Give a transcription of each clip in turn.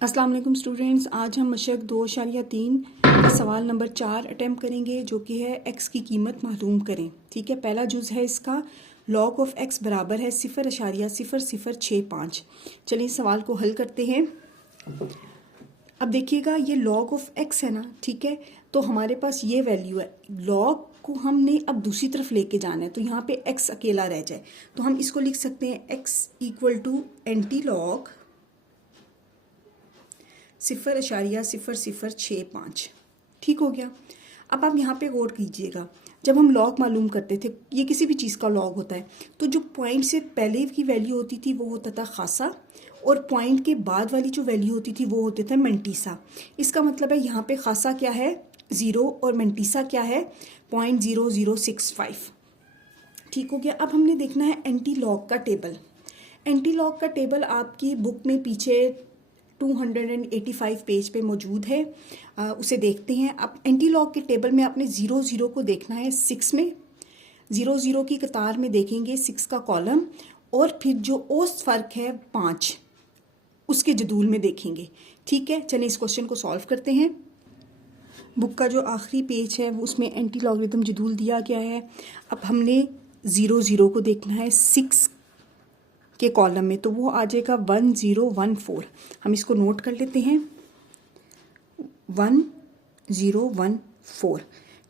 अस्सलाम वालेकुम स्टूडेंट्स, आज हम मशक 2.3 का सवाल नंबर 4 अटैम्प्ट करेंगे जो कि है एक्स की कीमत मालूम करें। ठीक है, पहला जुज़ है इसका लॉग ऑफ एक्स बराबर है 0.0065। चलिए सवाल को हल करते हैं। अब देखिएगा ये लॉग ऑफ एक्स है ना, ठीक है, तो हमारे पास ये वैल्यू है। लॉग को हमने अब दूसरी तरफ लेके जाना है तो यहाँ पे एक्स अकेला रह जाए तो हम इसको लिख सकते हैं X equal to antilog 0.0065। ठीक हो गया। अब आप यहाँ पे गौर कीजिएगा, जब हम लॉग मालूम करते थे, ये किसी भी चीज़ का लॉग होता है, तो जो पॉइंट से पहले की वैल्यू होती थी वो होता था खासा, और पॉइंट के बाद वाली जो वैल्यू होती थी वो होते थे मंटीसा। इसका मतलब है यहाँ पे खासा क्या है 0 और मंटीसा क्या है 0.0065। ठीक हो गया। अब हमने देखना है एंटी लॉग का टेबल। एंटी लॉग का टेबल आपकी बुक में पीछे 285 पेज पे मौजूद है, उसे देखते हैं। अब एंटी लॉग के टेबल में आपने 00 को देखना है 6 में, 00 की कतार में देखेंगे 6 का कॉलम, और फिर जो औसत फ़र्क है 5 उसके जदूल में देखेंगे। ठीक है, चलिए इस क्वेश्चन को सॉल्व करते हैं। बुक का जो आखिरी पेज है वो उसमें एंटी लॉगरिथम जदूल दिया गया है। अब हमने 00 को देखना है 6 के कॉलम में, तो वो आ जाएगा 1014। हम इसको नोट कर लेते हैं 1014।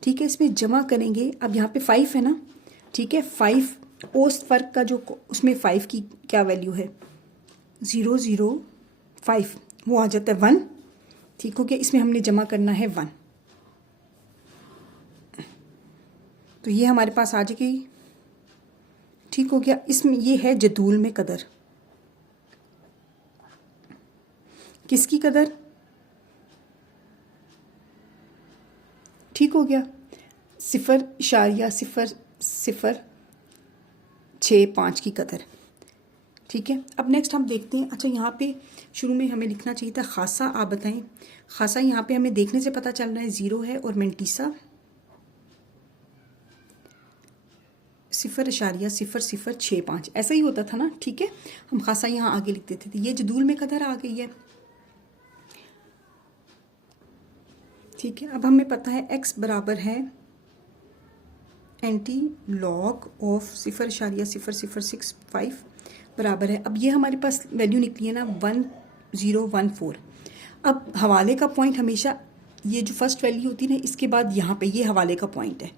ठीक है, इसमें जमा करेंगे। अब यहाँ पे 5 है ना, ठीक है, 5 औसत फ़र्क का जो उसमें 5 की क्या वैल्यू है 005, वो आ जाता है 1। ठीक हो गया, इसमें हमने जमा करना है 1, तो ये हमारे पास आ जाएगी। ठीक हो गया, इसमें ये है जदूल में कदर, किसकी कदर, ठीक हो गया 0.0065 की कदर। ठीक है, अब नेक्स्ट हम देखते हैं। अच्छा, यहाँ पे शुरू में हमें लिखना चाहिए था खासा। आप बताएं, खासा यहाँ पे हमें देखने से पता चल रहा है 0 है, और मंटीसा 0.0065 ऐसा ही होता था ना। ठीक है, हम खासा यहाँ आगे लिख देते थे। ये जदूल में कदर आ गई है। ठीक है, अब हमें पता है x बराबर है एंटी लॉग ऑफ 0.0065 बराबर है। अब ये हमारे पास वैल्यू निकली है ना 1014। अब हवाले का पॉइंट हमेशा ये जो फर्स्ट वैल्यू होती है ना, इसके बाद यहाँ पे ये हवाले का पॉइंट है।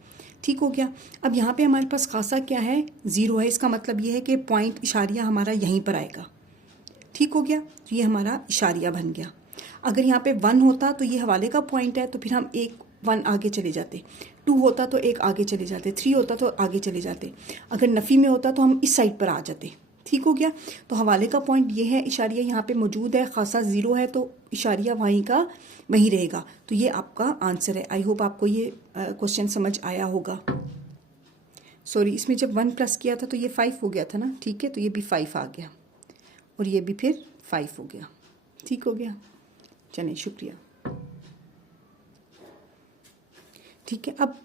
ठीक हो गया। अब यहाँ पे हमारे पास खासा क्या है 0 है, इसका मतलब ये है कि पॉइंट इशारिया हमारा यहीं पर आएगा। ठीक हो गया, तो ये हमारा इशारिया बन गया। अगर यहाँ पे 1 होता तो ये हवाले का पॉइंट है, तो फिर हम 1 आगे चले जाते, 2 होता तो 1 आगे चले जाते, 3 होता तो आगे चले जाते। अगर नफ़ी में होता तो हम इस साइड पर आ जाते। ठीक हो गया, तो हवाले का पॉइंट ये है, इशारिया यहाँ पे मौजूद है, खासा 0 है तो इशारिया वहीं का वहीं रहेगा। तो ये आपका आंसर है। आई होप आपको ये क्वेश्चन समझ आया होगा। सॉरी, इसमें जब 1 प्लस किया था तो ये 5 हो गया था ना। ठीक है, तो ये भी 5 आ गया और ये भी फिर 5 हो गया। ठीक हो गया, चलिए शुक्रिया। ठीक है, अब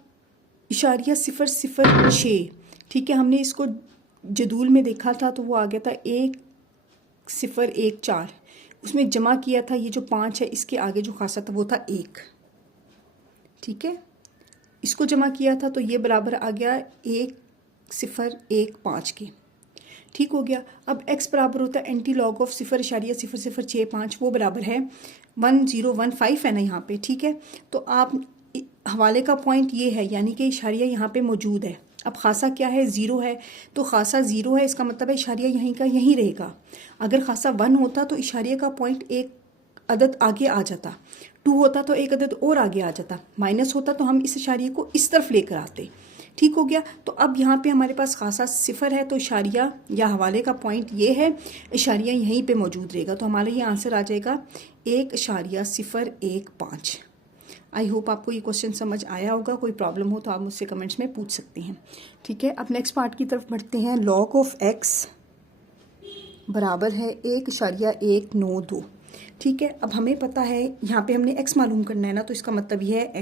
इशारिया 0.06। ठीक है, हमने इसको जदूल में देखा था तो वो आ गया था 1014। उसमें जमा किया था, ये जो 5 है इसके आगे जो खासा था वो था 1। ठीक है, इसको जमा किया था तो ये बराबर आ गया 1015 के। ठीक हो गया। अब x बराबर होता है एंटी लॉग ऑफ 0.0065, वो बराबर है 1015 है ना यहाँ पे। ठीक है, तो आप हवाले का पॉइंट ये है, यानी कि इशारिया यहाँ पे मौजूद है। अब खासा क्या है 0 है, तो खासा 0 है, इसका मतलब है इशारिया यहीं का यहीं रहेगा। अगर खासा 1 होता तो इशारिया का पॉइंट एक अदद आगे आ जाता, 2 होता तो एक अदद और आगे आ जाता, माइनस होता तो हम इस इशारिये को इस तरफ लेकर आते। ठीक हो गया, तो अब यहाँ पे हमारे पास खासा 0 है, तो इशारिया या हवाले का पॉइंट ये है, इशारिया यहीं पे मौजूद रहेगा। तो हमारा ये आंसर आ जाएगा 1.015। आई होप आपको ये क्वेश्चन समझ आया होगा। कोई प्रॉब्लम हो तो आप मुझसे कमेंट्स में पूछ सकते हैं। ठीक है, अब नेक्स्ट पार्ट की तरफ बढ़ते हैं। लॉग ऑफ एक्स बराबर है 1.192। ठीक है, अब हमें पता है यहाँ पे हमने x मालूम करना है ना, तो इसका मतलब ये है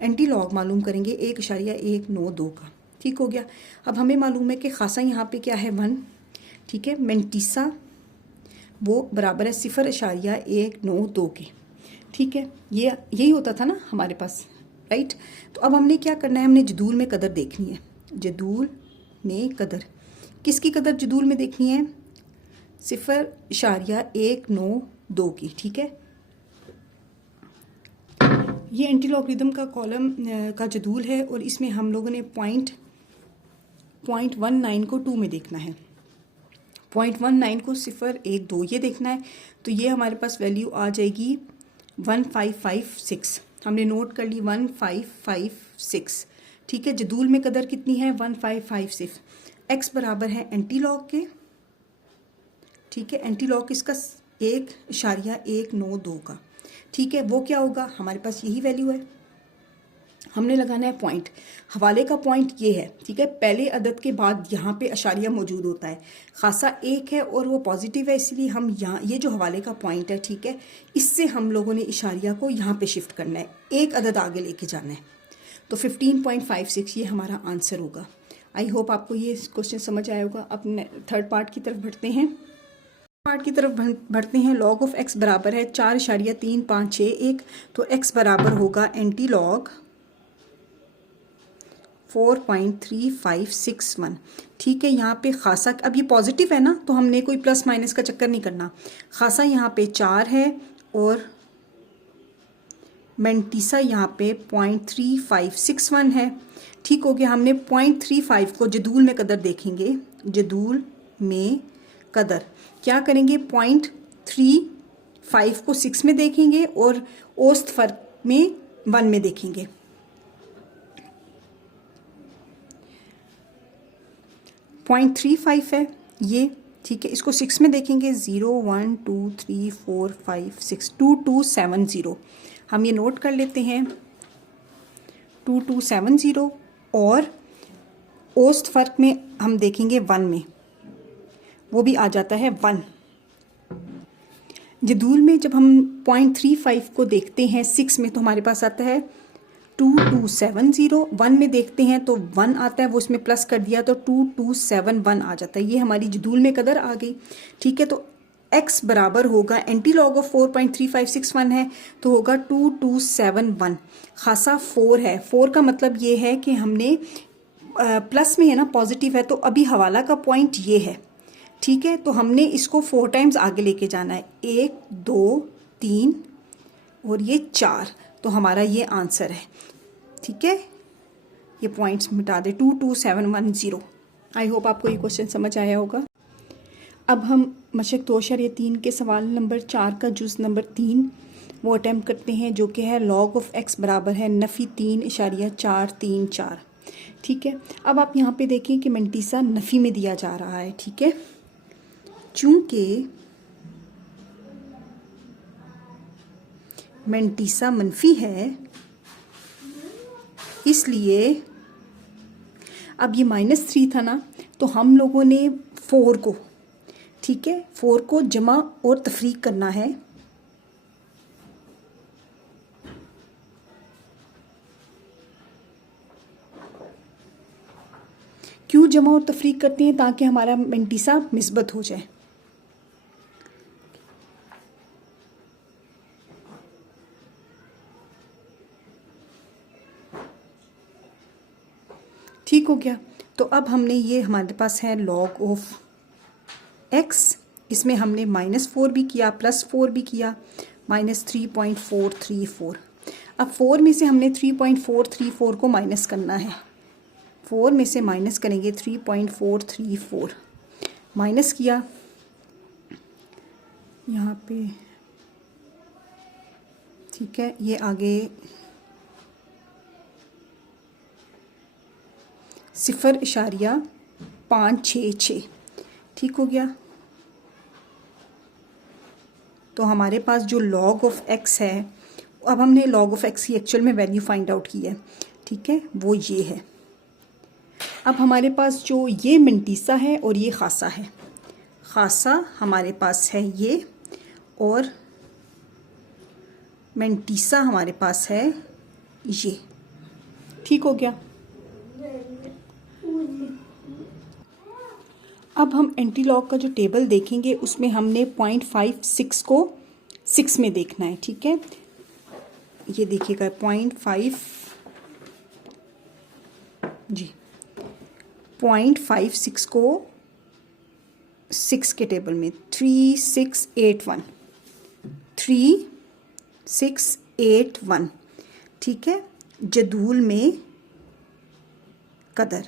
एंटी लॉग मालूम करेंगे 1.192 का। ठीक हो गया। अब हमें मालूम है कि खासा यहाँ पे क्या है 1। ठीक है, वो बराबर है 0.192 के। ठीक है, ये यही होता था ना हमारे पास, राइट। तो अब हमने क्या करना है, हमने जदूल में कदर देखनी है। जदूल में कदर, किसकी कदर जदूल में देखनी है? 0.192 की। ठीक है, ये एंटी लॉगरिदम का कॉलम का जदूल है और इसमें हम लोगों ने पॉइंट 0.19 को 2 में देखना है, 0.19 को 0.12 ये देखना है। तो ये हमारे पास वैल्यू आ जाएगी 1556। हमने नोट कर ली 1556। ठीक है, जदूल में कदर कितनी है? 1556। एक्स बराबर है एंटी लॉग के। ठीक है, एंटी लॉग इसका 1.192 का। ठीक है, वो क्या होगा? हमारे पास यही वैल्यू है, हमने लगाना है पॉइंट। हवाले का पॉइंट ये है। ठीक है, पहले अदद के बाद यहाँ पे अशारिया मौजूद होता है, खासा 1 है और वो पॉजिटिव है, इसलिए हम यहाँ ये जो हवाले का पॉइंट है, ठीक है, इससे हम लोगों ने इशारिया को यहाँ पे शिफ्ट करना है, एक अदद आगे लेके जाना है। तो 15.56 ये हमारा आंसर होगा। आई होप आपको ये क्वेश्चन समझ आया होगा। अब थर्ड पार्ट की तरफ बढ़ते हैं। लॉग ऑफ एक्स बराबर है 4.3561। तो एक्स बराबर होगा एंटी लॉग 4.3561। ठीक है, यहाँ पे खासा, अब ये पॉजिटिव है ना, तो हमने कोई प्लस माइनस का चक्कर नहीं करना। खासा यहाँ पे 4 है और मेंटीसा यहाँ पे 0.3561 है। ठीक हो गया, हमने 0.35 को जदूल में कदर देखेंगे। जदूल में कदर क्या करेंगे? 0.35 को 6 में देखेंगे और औसत फर्क में 1 में देखेंगे। 0.35 है ये। ठीक है, इसको 6 में देखेंगे। 0 1 2 3 4 5 6 2270। हम ये नोट कर लेते हैं 2270। और औसत फ़र्क में हम देखेंगे 1 में, वो भी आ जाता है 1। जदूल में जब हम 0.35 को देखते हैं 6 में, तो हमारे पास आता है 2270। 1 में देखते हैं तो 1 आता है, वो इसमें प्लस कर दिया तो 2271 आ जाता है। ये हमारी जदूल में कदर आ गई। ठीक है, तो x बराबर होगा एंटी लॉग ऑफ 4.3561 है, तो होगा 2271। खासा 4 है। 4 का मतलब ये है कि हमने प्लस में है ना, पॉजिटिव है, तो अभी हवाला का पॉइंट ये है। ठीक है, तो हमने इसको 4 टाइम्स आगे लेके जाना है, 1 2 3 और ये 4। तो हमारा ये आंसर है। ठीक है, ये पॉइंट्स मिटा दे, 22710। आई होप आपको ये क्वेश्चन समझ आया होगा। अब हम मशक 2.3 के सवाल नंबर 4 का जुज़ नंबर 3 वो अटैम्प्ट करते हैं, जो कि है लॉग ऑफ एक्स बराबर है नफ़ी 3.434। ठीक है, अब आप यहाँ पे देखें कि मंटीसा नफ़ी में दिया जा रहा है। ठीक है, चूँकि मंटीसा मनफी है, इसलिए अब ये -3 था ना, तो हम लोगों ने 4 को, ठीक है, 4 को जमा और तफरीक करना है। क्यों जमा और तफरीक करते हैं? ताकि हमारा मंटीसा मिस्बत हो जाए। ठीक हो गया। तो अब हमने ये हमारे पास है लॉग ऑफ एक्स, इसमें हमने -4 भी किया, +4 भी किया, -3.434। अब 4 में से हमने 3.434 को माइनस करना है। 4 में से माइनस करेंगे 3.434, माइनस किया यहाँ पे। ठीक है, ये आगे 0.566। ठीक हो गया। तो हमारे पास जो लॉग ऑफ एक्स है, अब हमने लॉग ऑफ एक्स की एक्चुअल में वैल्यू फाइंड आउट की है। ठीक है, वो ये है। अब हमारे पास जो ये मंटीसा है और ये खासा है, खासा हमारे पास है ये, और मंटीसा हमारे पास है ये। ठीक हो गया। अब हम एंटी लॉग का जो टेबल देखेंगे उसमें हमने 0.56 को 6 में देखना है, ठीक है। ये देखिएगा 0.5 जी 0.56 को 6 के टेबल में 3681 ठीक है। जदूल में कदर,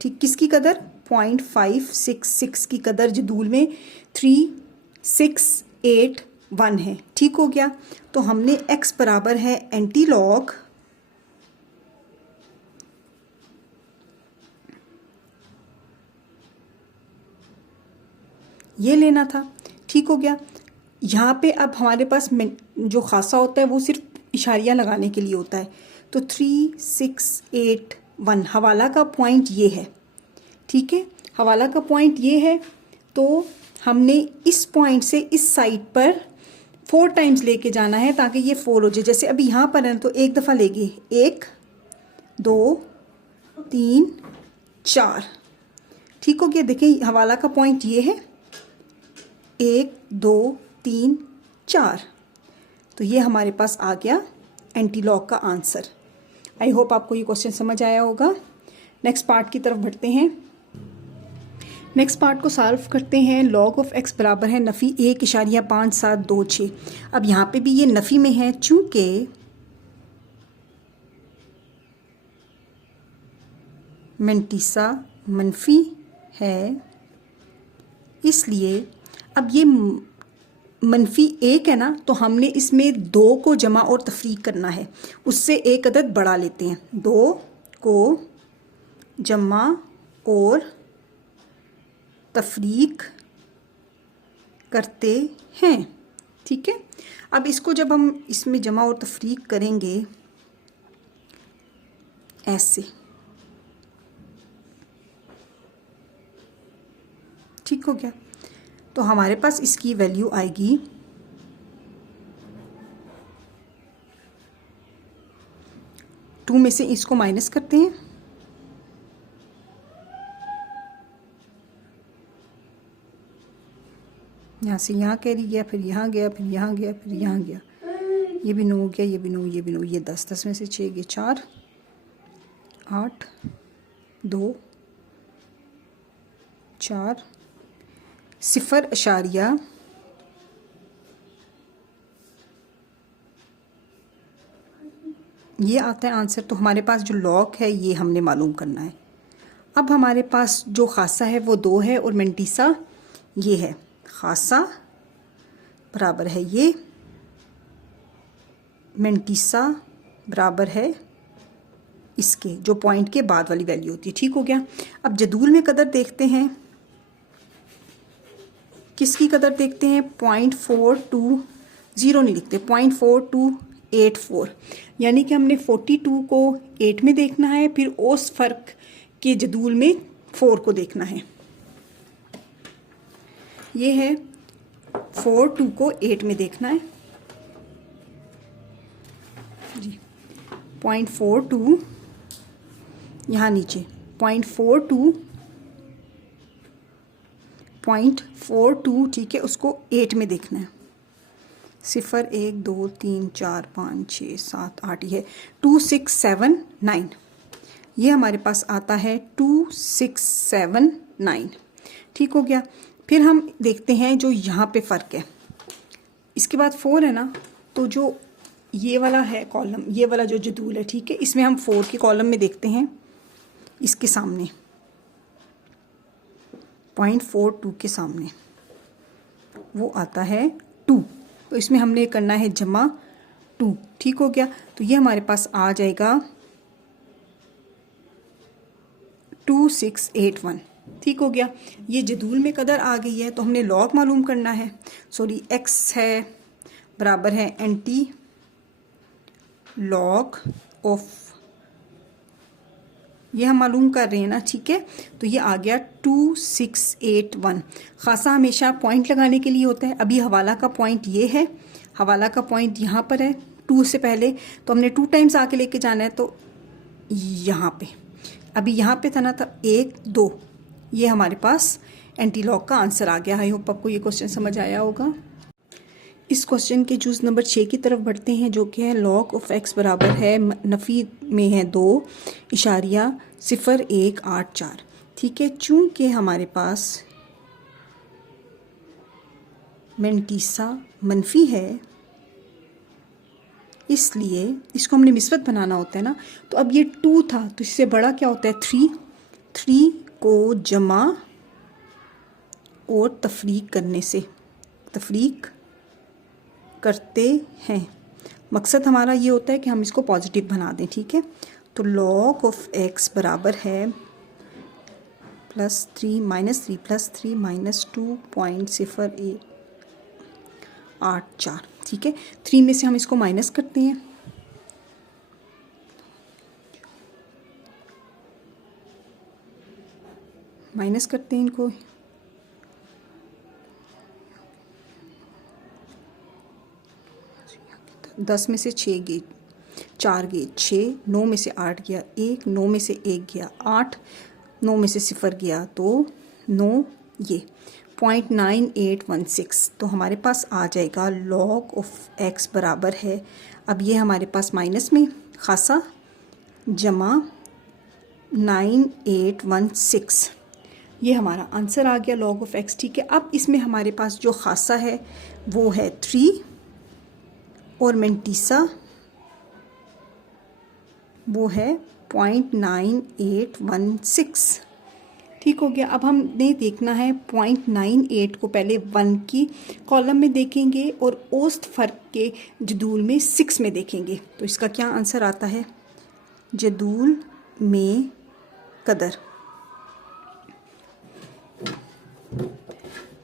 ठीक, किसकी कदर? 0.566 की कदर जदूल में 3681 है, ठीक हो गया। तो हमने x बराबर है एंटी लॉग ये लेना था, ठीक हो गया। यहाँ पे अब हमारे पास जो खासा होता है वो सिर्फ इशारियाँ लगाने के लिए होता है। तो 3681 हवाला का पॉइंट ये है, ठीक है, हवाला का पॉइंट ये है। तो हमने इस पॉइंट से इस साइड पर 4 टाइम्स लेके जाना है ताकि ये 4 हो जाए। जैसे अभी यहाँ पर है तो एक दफ़ा लेंगे, 1 2 3 4, ठीक हो गया। देखिए हवाला का पॉइंट ये है, 1 2 3 4। तो ये हमारे पास आ गया एंटी लॉग का आंसर। आई होप आपको ये क्वेश्चन समझ आया होगा। नेक्स्ट पार्ट की तरफ बढ़ते हैं। नेक्स्ट पार्ट को सॉल्व करते हैं। लॉग ऑफ एक्स बराबर है नफ़ी 1.5726। अब यहाँ पे भी ये नफ़ी में है, चूँकि मेंटीसा मनफी है, इसलिए अब ये मनफी 1 है ना, तो हमने इसमें 2 को जमा और तफरीक करना है, उससे एक अदद बढ़ा लेते हैं। 2 को जमा और तफरीक करते हैं, ठीक है। अब इसको जब हम इसमें जमा और तफरीक करेंगे ऐसे, ठीक हो गया। तो हमारे पास इसकी वैल्यू आएगी 2 में से इसको माइनस करते हैं, यहाँ से यहाँ कैरी गया, फिर यहाँ गया, फिर यहाँ गया, फिर यहाँ गया, ये भी 9 हो गया, ये भी 9, ये भी 9, ये 10, 10 में से 6 गए 4 8 2 4 0.0 ये आता है आंसर। तो हमारे पास जो लॉग है ये हमने मालूम करना है। अब हमारे पास जो खासा है वो 2 है और मेंटीसा ये है। खासा बराबर है ये, मेंटीसा बराबर है इसके, जो पॉइंट के बाद वाली वैल्यू होती है, ठीक हो गया। अब जदूल में कदर देखते हैं, किसकी कदर देखते हैं? 0.420 नहीं लिखते, 0.4284, यानी कि हमने 42 को 8 में देखना है, फिर उस फ़र्क के जदूल में 4 को देखना है। ये है 42 को 8 में देखना है जी। 0.42 यहाँ नीचे 0.42, ठीक है, उसको 8 में देखना है। 0 1 2 3 4 5 6 7 8 ये 2679, ये हमारे पास आता है 2679, ठीक हो गया। फिर हम देखते हैं जो यहाँ पे फ़र्क है, इसके बाद 4 है ना, तो जो ये वाला है कॉलम, ये वाला जो जदूल है, ठीक है, इसमें हम 4 के कॉलम में देखते हैं। इसके सामने 0.42 के सामने वो आता है 2, तो इसमें हमने करना है जमा 2, ठीक हो गया। तो ये हमारे पास आ जाएगा 2681, ठीक हो गया। ये जदूल में कदर आ गई है, तो हमने लॉग मालूम करना है। सॉरी, एक्स है बराबर है एंटी लॉग ऑफ, ये हम मालूम कर रहे हैं ना, ठीक है। तो ये आ गया 2681। खासा हमेशा पॉइंट लगाने के लिए होता है। अभी हवाला का पॉइंट ये है, हवाला का पॉइंट यहाँ पर है 2 से पहले, तो हमने 2 टाइम्स आके लेके जाना है। तो यहाँ पे अभी यहाँ पे था ना, था 1 2, ये हमारे पास एंटी लॉग का आंसर आ गया। आई होप आपको ये क्वेश्चन समझ आया होगा। इस क्वेश्चन के जूस नंबर 6 की तरफ बढ़ते हैं, जो कि है लॉग ऑफ एक्स बराबर है, नफ़ी में है 2.0184। ठीक है, चूँकि हमारे पास मेंटीसा मनफी है, इसलिए इसको हमने मिस्बत बनाना होता है ना। तो अब ये 2 था, तो इससे बड़ा क्या होता है 3 को जमा और तफरीक करने से तफरीक करते हैं। मकसद हमारा ये होता है कि हम इसको पॉजिटिव बना दें। ठीक है, तो लॉग ऑफ एक्स बराबर है +3 -2.0884। ठीक है, 3 में से हम इसको माइनस करते हैं, इनको। 10 में से 6 गए 4 गए 6, 9 में से 8 गया 1, 9 में से 1 गया 8, 9 में से 0 गया तो 9, ये 0.9816। तो हमारे पास आ जाएगा लॉग ऑफ एक्स बराबर है, अब ये हमारे पास माइनस में खासा जमा 9816, ये हमारा आंसर आ गया लॉग ऑफ एक्स। ठीक है, अब इसमें हमारे पास जो खासा है वो है 3 और मेंटीसा वो है 0.9816। ठीक हो गया। अब हमने देखना है 0.98 को पहले 1 की कॉलम में देखेंगे और औसत फ़र्क के जदूल में 6 में देखेंगे। तो इसका क्या आंसर आता है, जदूल में कदर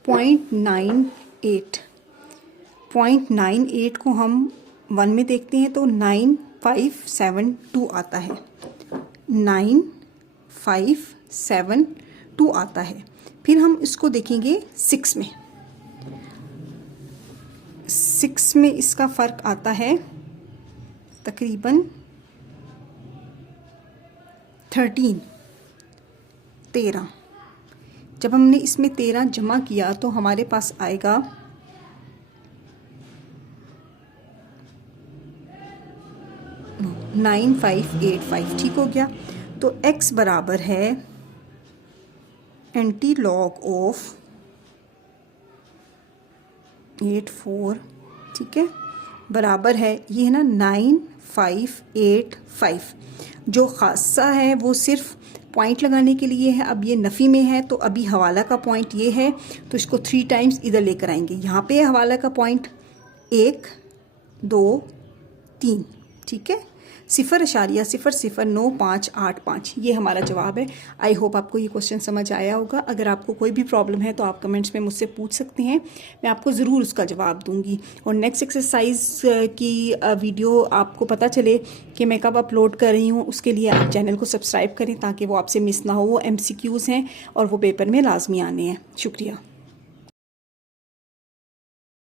0.98 को हम 1 में देखते हैं तो 9572 आता है, 9572 आता है। फिर हम इसको देखेंगे 6 में, 6 में इसका फ़र्क आता है तकरीबन 13। जब हमने इसमें 13 जमा किया तो हमारे पास आएगा 9585। ठीक हो गया। तो x बराबर है एंटी लॉग ऑफ 84। ठीक है, बराबर है ये है ना 9585। जो खासा है वो सिर्फ पॉइंट लगाने के लिए है। अब ये नफ़ी में है तो अभी हवाला का पॉइंट ये है, तो इसको 3 टाइम्स इधर लेकर आएंगे। यहाँ पे हवाला का पॉइंट 1 2 3। ठीक है, 0.00985 ये हमारा जवाब है। आई होप आपको ये क्वेश्चन समझ आया होगा। अगर आपको कोई भी प्रॉब्लम है तो आप कमेंट्स में मुझसे पूछ सकते हैं, मैं आपको ज़रूर उसका जवाब दूंगी। और नेक्स्ट एक्सरसाइज की वीडियो आपको पता चले कि मैं कब अपलोड कर रही हूँ, उसके लिए आप चैनल को सब्सक्राइब करें ताकि वो आपसे मिस ना हो। वो MCQs हैं और वो पेपर में लाजमी आने हैं। शुक्रिया।